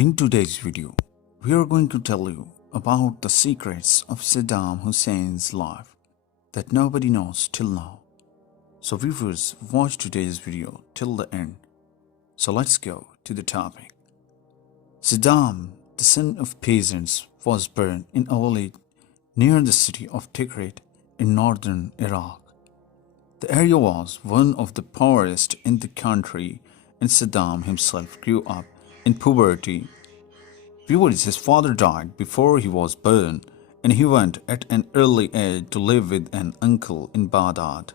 In today's video, we are going to tell you about the secrets of Saddam Hussein's life that nobody knows till now. So viewers, watch today's video till the end. So let's go to the topic. Saddam, the son of peasants, was born in a village near the city of Tikrit in northern Iraq. The area was one of the poorest in the country, and Saddam himself grew up in poverty. Viewers, his father died before he was born, and he went at an early age to live with an uncle in Baghdad.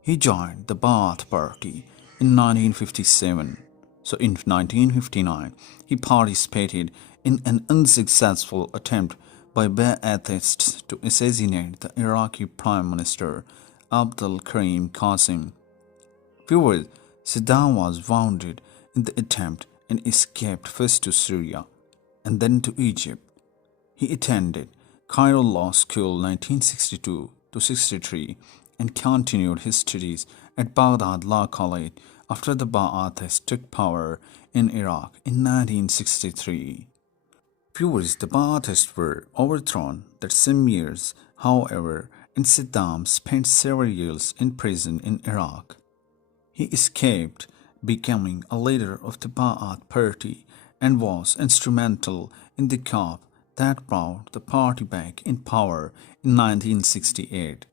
He joined the Ba'ath Party in 1957. So in 1959, he participated in an unsuccessful attempt by Ba'athists to assassinate the Iraqi Prime Minister Abdul Karim Qasim. Viewers, Saddam was wounded in the attempt and escaped first to Syria and then to Egypt. He attended Cairo Law School 1962-63 and continued his studies at Baghdad Law College after the Ba'athists took power in Iraq in 1963. Viewers, the Ba'athists were overthrown that same years, however, and Saddam spent several years in prison in Iraq. He escaped, becoming a leader of the Ba'ath Party, and was instrumental in the coup that brought the party back in power in 1968.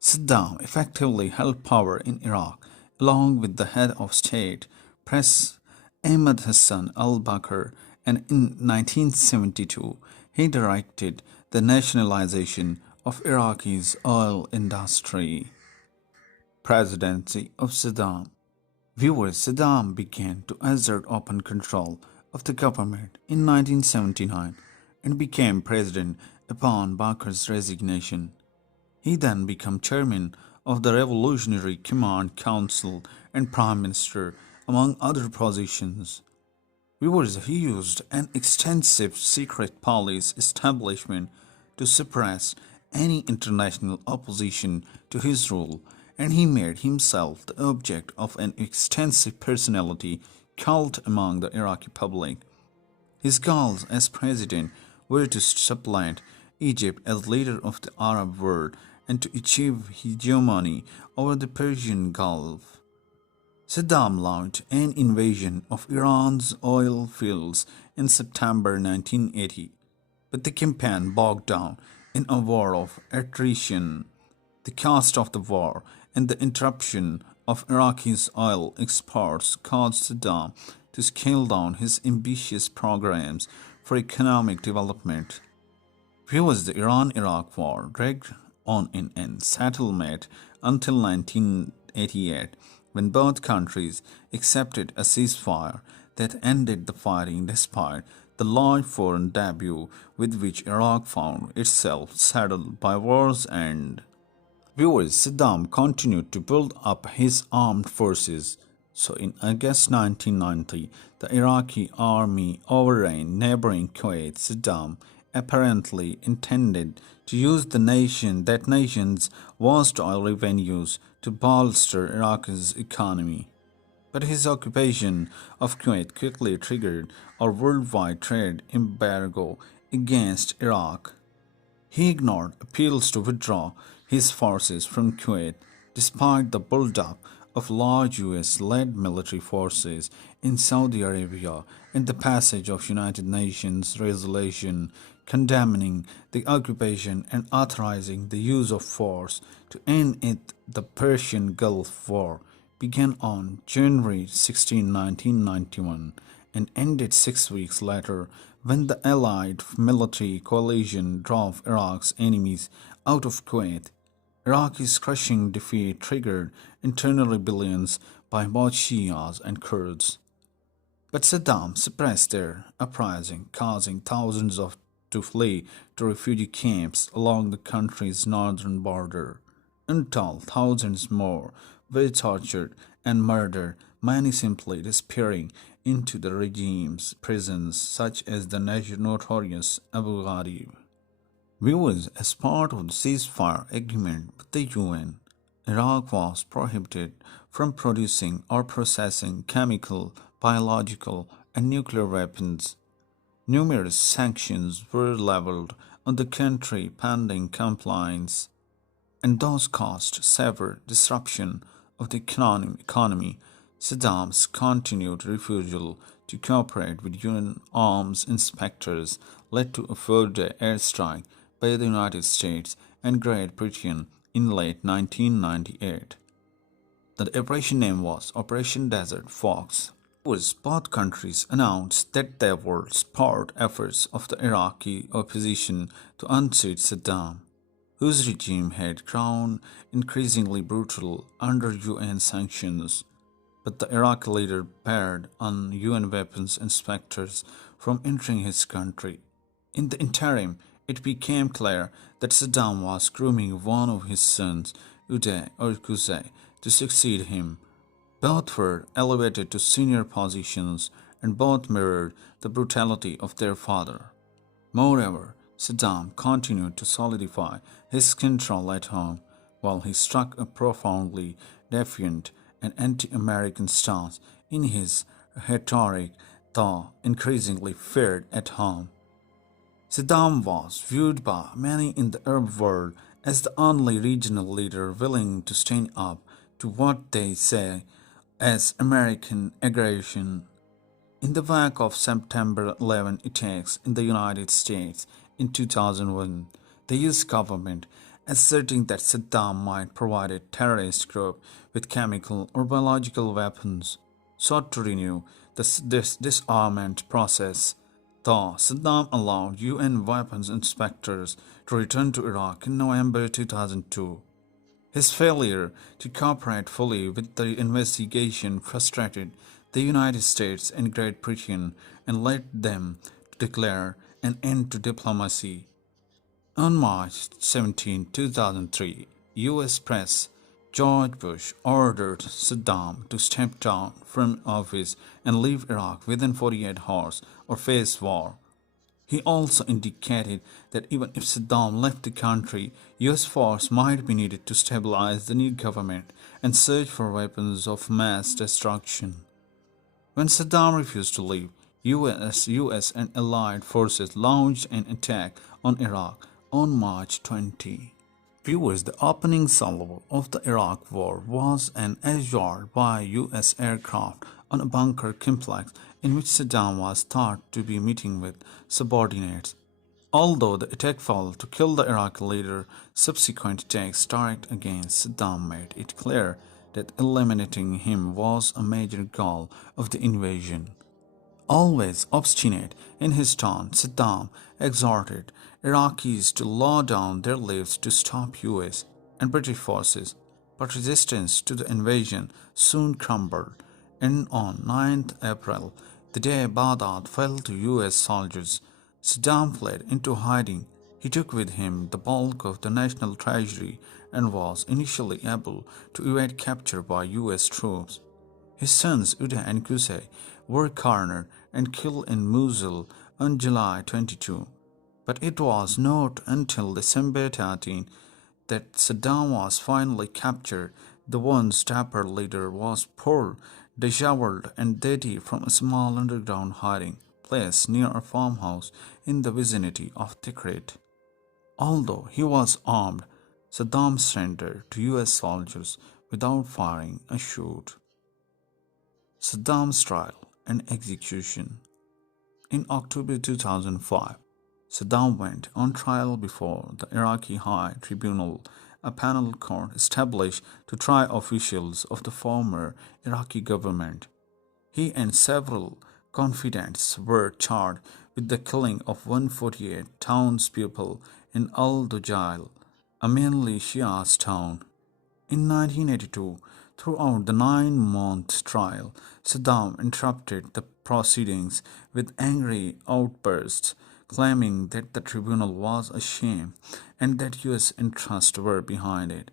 Saddam effectively held power in Iraq along with the head of state, Pres Ahmad Hassan al-Bakr, and in 1972 he directed the nationalization of Iraqi's oil industry. Presidency of Saddam. Viewers, Saddam began to assert open control of the government in 1979 and became president upon Bakr's resignation. He then became chairman of the Revolutionary Command Council and prime minister, among other positions. Viewers, he used an extensive secret police establishment to suppress any international opposition to his rule, and he made himself the object of an extensive personality cult among the Iraqi public. His goals as president were to supplant Egypt as leader of the Arab world and to achieve hegemony over the Persian Gulf. Saddam launched an invasion of Iran's oil fields in September 1980, but the campaign bogged down in a war of attrition. The cost of the war and the interruption of Iraqi's oil exports caused Saddam to scale down his ambitious programs for economic development. Viewers, the Iran-Iraq war dragged on in a stalemate until 1988, when both countries accepted a ceasefire that ended the fighting despite the large foreign debut with which Iraq found itself saddled by war's end. Viewers, Saddam continued to build up his armed forces. So in August 1990, the Iraqi army overran neighboring Kuwait. Saddam apparently intended to use that nation's vast oil revenues to bolster Iraq's economy. But his occupation of Kuwait quickly triggered a worldwide trade embargo against Iraq. He ignored appeals to withdraw his forces from Kuwait, despite the buildup of large US-led military forces in Saudi Arabia and the passage of United Nations resolution condemning the occupation and authorizing the use of force to end it. The Persian Gulf War began on January 16, 1991 and ended 6 weeks later when the Allied military coalition drove Iraq's enemies out of Kuwait. Iraq's crushing defeat triggered internal rebellions by both Shias and Kurds. But Saddam suppressed their uprising, causing thousands to flee to refugee camps along the country's northern border. Untold, thousands more were tortured and murdered, many simply disappearing into the regime's prisons, such as the notorious Abu Ghraib. Viewers, as part of the ceasefire agreement with the UN, Iraq was prohibited from producing or processing chemical, biological, and nuclear weapons. Numerous sanctions were leveled on the country pending compliance, and those caused severe disruption of the economy. Saddam's continued refusal to cooperate with UN arms inspectors led to a further airstrike by the United States and Great Britain in late 1998. The operation name was Operation Desert Fox. Both countries announced that they would support efforts of the Iraqi opposition to unseat Saddam, whose regime had grown increasingly brutal under UN sanctions. But the Iraqi leader barred on UN weapons inspectors from entering his country. In the interim, it became clear that Saddam was grooming one of his sons, Uday or Qusay, to succeed him. Both were elevated to senior positions, and both mirrored the brutality of their father. Moreover, Saddam continued to solidify his control at home, while he struck a profoundly defiant and anti-American stance in his rhetoric, though increasingly feared at home. Saddam was viewed by many in the Arab world as the only regional leader willing to stand up to what they say as American aggression. In the wake of September 11 attacks in the United States in 2001, the US government, asserting that Saddam might provide a terrorist group with chemical or biological weapons, sought to renew this disarmament process, though Saddam allowed UN weapons inspectors to return to Iraq in November 2002. His failure to cooperate fully with the investigation frustrated the United States and Great Britain and led them to declare an end to diplomacy. On March 17, 2003, U.S. Press George Bush ordered Saddam to step down from office and leave Iraq within 48 hours or face war. He also indicated that even if Saddam left the country, US force might be needed to stabilize the new government and search for weapons of mass destruction. When Saddam refused to leave, US and allied forces launched an attack on Iraq on March 20. Viewers, the opening salvo of the Iraq War was an assault by US aircraft on a bunker complex in which Saddam was thought to be meeting with subordinates. Although the attack failed to kill the Iraqi leader, subsequent attacks directed against Saddam made it clear that eliminating him was a major goal of the invasion. Always obstinate in his tone, Saddam exhorted Iraqis to law down their lives to stop US and British forces, but resistance to the invasion soon crumbled, and on 9th April, the day Baghdad fell to US soldiers, Saddam fled into hiding. He took with him the bulk of the national treasury and was initially able to evade capture by US troops. His sons Uday and Qusay were cornered and killed in Mosul on July 22, but it was not until December 13 that Saddam was finally captured. The once dapper leader was poor, disheveled, and dirty from a small underground hiding place near a farmhouse in the vicinity of Tikrit. Although he was armed, Saddam surrendered to US soldiers without firing a shot. Saddam's trial and execution. In October 2005, Saddam went on trial before the Iraqi High Tribunal, a panel court established to try officials of the former Iraqi government. He and several confidants were charged with the killing of 148 townspeople in Al-Dujail, a mainly Shia town. In 1982, throughout the 9-month trial, Saddam interrupted the proceedings with angry outbursts, claiming that the tribunal was a sham and that US interests were behind it.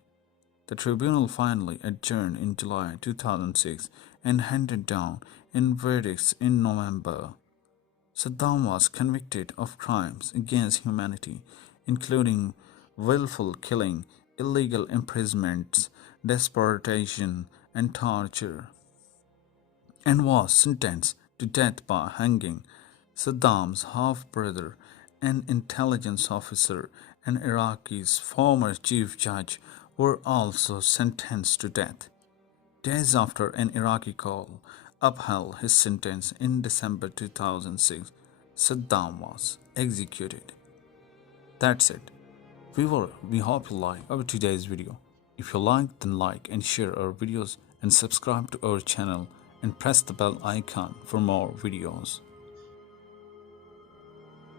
The tribunal finally adjourned in July 2006 and handed down in verdicts in November. Saddam was convicted of crimes against humanity, including willful killing, illegal imprisonments, deportation, and torture, and was sentenced to death by hanging. Saddam's half-brother, an intelligence officer, and Iraqi's former chief judge were also sentenced to death. Days after an Iraqi court upheld his sentence in December 2006, Saddam was executed. That's it. Viewer, we hope you like our today's video. If you like, then like and share our videos and subscribe to our channel and press the bell icon for more videos.